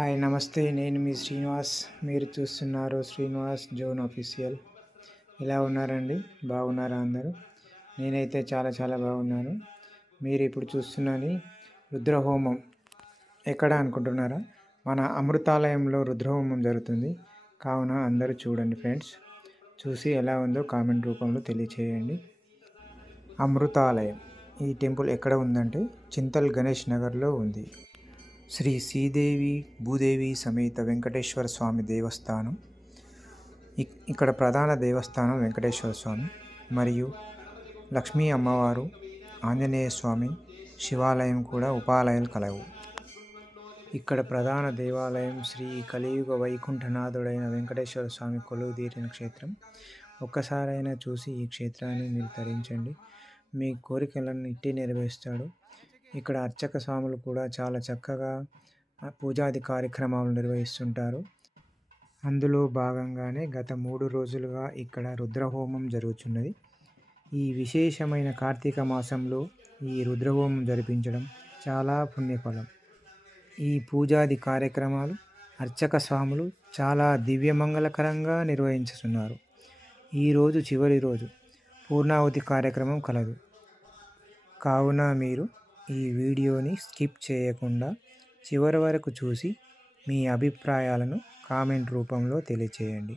Hi నమస్తే, నేను మీ శ్రీనివాస్. మీరు చూస్తున్నారు శ్రీనివాస్ జోన్ ఆఫీషియల్. ఎలా ఉన్నారండి? బాగున్నారా అందరూ? నేనైతే చాలా బాగున్నాను. మీరు ఇప్పుడు చూస్తున్నది రుద్రహోమం. ఎక్కడ అనుకుంటున్నారా? మన అమృతాలయంలో రుద్రహోమం జరుగుతుంది. కావున అందరూ చూడండి ఫ్రెండ్స్. చూసి ఎలా ఉందో కామెంట్ రూపంలో తెలియచేయండి. అమృతాలయం ఈ టెంపుల్ ఎక్కడ ఉందంటే చింతల్ గణేష్ నగర్లో ఉంది. శ్రీ శ్రీదేవి భూదేవి సమేత వెంకటేశ్వర స్వామి దేవస్థానం. ఇక్కడ ప్రధాన దేవస్థానం వెంకటేశ్వర స్వామి మరియు లక్ష్మీ అమ్మవారు, ఆంజనేయ స్వామి, శివాలయం కూడా ఉపాలయాలు కలవు. ఇక్కడ ప్రధాన దేవాలయం శ్రీ కలియుగ వైకుంఠనాథుడైన వెంకటేశ్వర స్వామి కొలువుదీరిన క్షేత్రం. ఒక్కసారైనా చూసి ఈ క్షేత్రాన్ని మీరు తరించండి. మీ కోరికలను ఇట్టే నెరవేరుస్తాడు. ఇక్కడ అర్చక స్వాములు కూడా చాలా చక్కగా పూజాది కార్యక్రమాలు నిర్వహిస్తుంటారు. అందులో భాగంగానే గత 3 రోజులుగా ఇక్కడ రుద్రహోమం జరుగుతున్నది. ఈ విశేషమైన కార్తీక మాసంలో ఈ రుద్రహోమం జరిపించడం చాలా పుణ్యఫలం. ఈ పూజాది కార్యక్రమాలు అర్చక స్వాములు చాలా దివ్యమంగళకరంగా నిర్వహించుతున్నారు. ఈరోజు చివరి రోజు పూర్ణాహుతి కార్యక్రమం కలదు. కావున మీరు ఈ వీడియోని స్కిప్ చేయకుండా చివరి వరకు చూసి మీ అభిప్రాయాలను కామెంట్ రూపంలో తెలియచేయండి.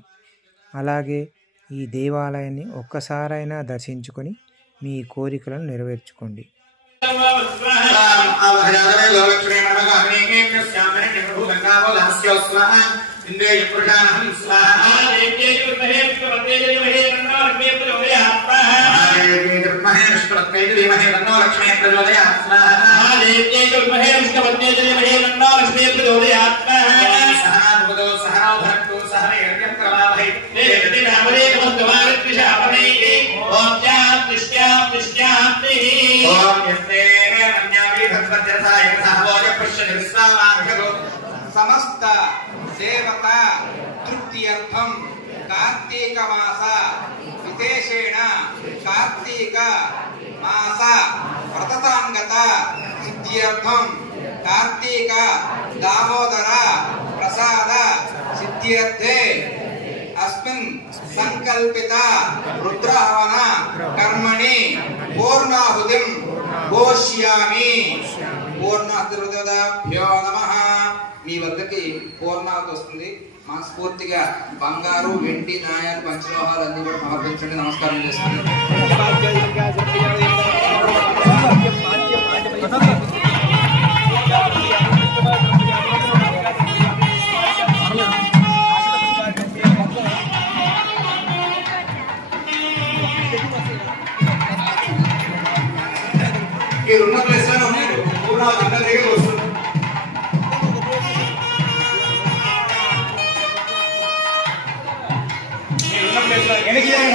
అలాగే ఈ దేవాలయాన్ని ఒక్కసారైనా దర్శించుకొని మీ కోరికలను నెరవేర్చుకోండి. సమస్త దేవత తృప్త్యర్థం కార్తీక మాస విశేషేణ కార్తీక మాస వ్రతసాంగత సిద్ధ్యర్థం కార్తీక దామోదర ప్రసాద సిద్ధ్యర్థే అస్మిన్ సంకల్పిత రుద్రహవన కర్మణి పూర్ణాహుతిం ఘోష్యామి. పూర్ణాహుతిభ్యో నమః. మీ వద్దకి పూర్ణాహుతి వస్తుంది. మనస్ఫూర్తిగా బంగారు, వెండి, నాయాలు, పంచలోహాలు అన్ని కూడా సమర్పించండి. నమస్కారం చేస్తుంది. ఈ ఉన్న ప్లేస్ లో పూర్ణాహుతి దగ్గర వస్తుంది. Jai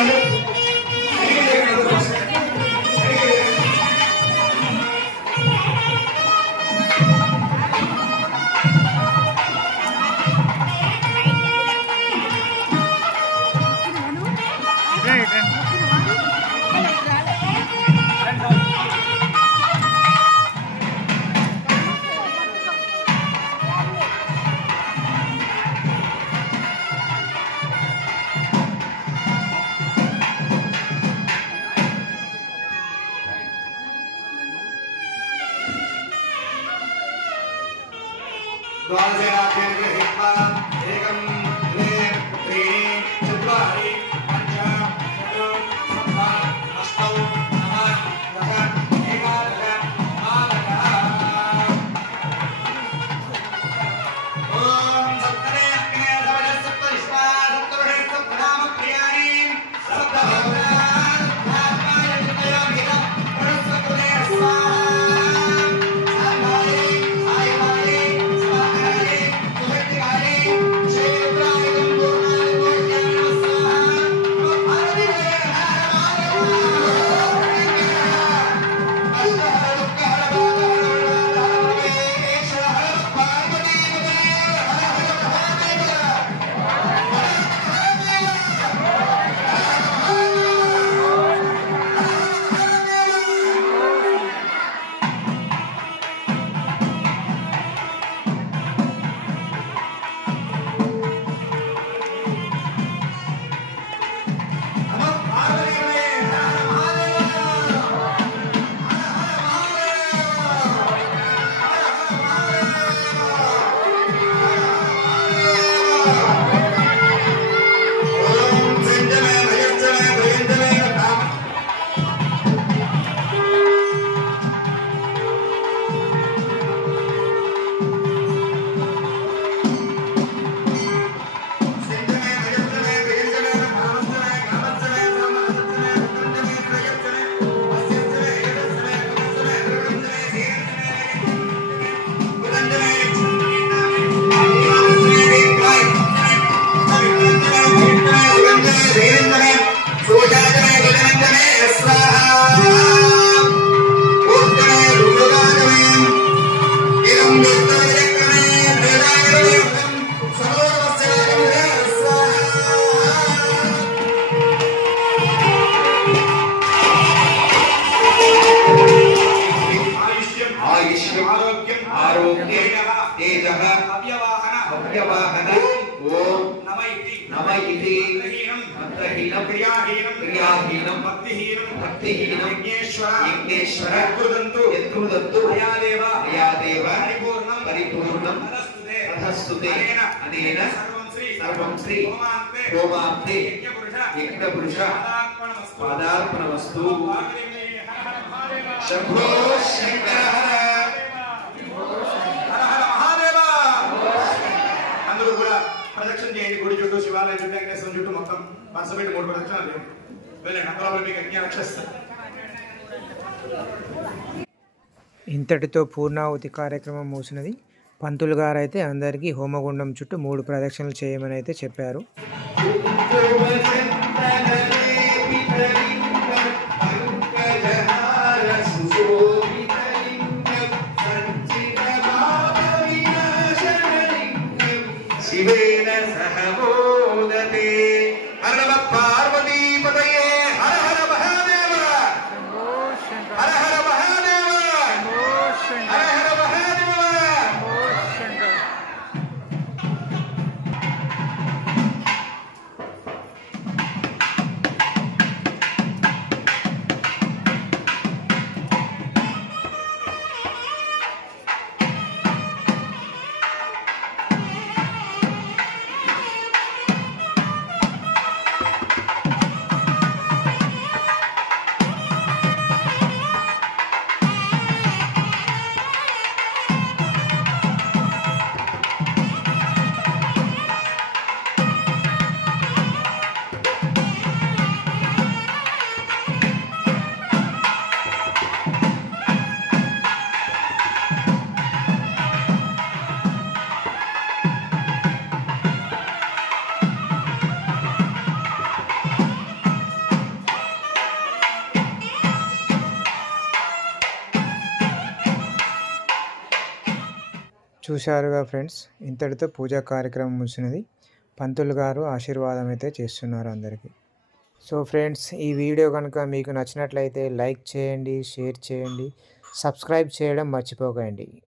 तेजः अव्यवाहन ओम नम इति मंत्रहीनं क्रियाहीनं भक्तिहीनं यज्ञेश्वर यत्कृदन्तु मया देव परिपूर्णं तथस्तुते अनेन सर्वं श्री होमान्ते यज्ञपुरुष पादार्पणमस्तु शंभो शंकर हर हर महादेव अंदरू కూడా ప్రదక్షిణ చేయండి గుడి చుట్టూ శివాలయం చుట్టూ వెంకటేశ్వరం చుట్టూ మొత్తం వరుసపెట్టి 3 ప్రదక్షిణాలు వెళ్ళండి అక్కడ మీకు అజ్ఞాన రక్షిస్తారు. ఇంతటితో పూర్ణాహుతి కార్యక్రమం ముగిసినది. పంతులు గారు అయితే అందరికీ హోమగుండం చుట్టూ 3 ప్రదక్షిణలు చేయమని అయితే చెప్పారు. शिवेन सह मोदते हर नम पार्वती पतये हर हर महादेव हर हर महादेव हर हर महादेव. చూశారుగా ఫ్రెండ్స్, ఇంతటితో పూజా కార్యక్రమం ముగిసినది. పంతులు గారు ఆశీర్వాదం అయితే చేస్తున్నారు అందరికీ. సో ఫ్రెండ్స్, ఈ వీడియో కనుక మీకు నచ్చినట్లయితే లైక్ చేయండి, షేర్ చేయండి, సబ్స్క్రైబ్ చేయడం మర్చిపోకండి.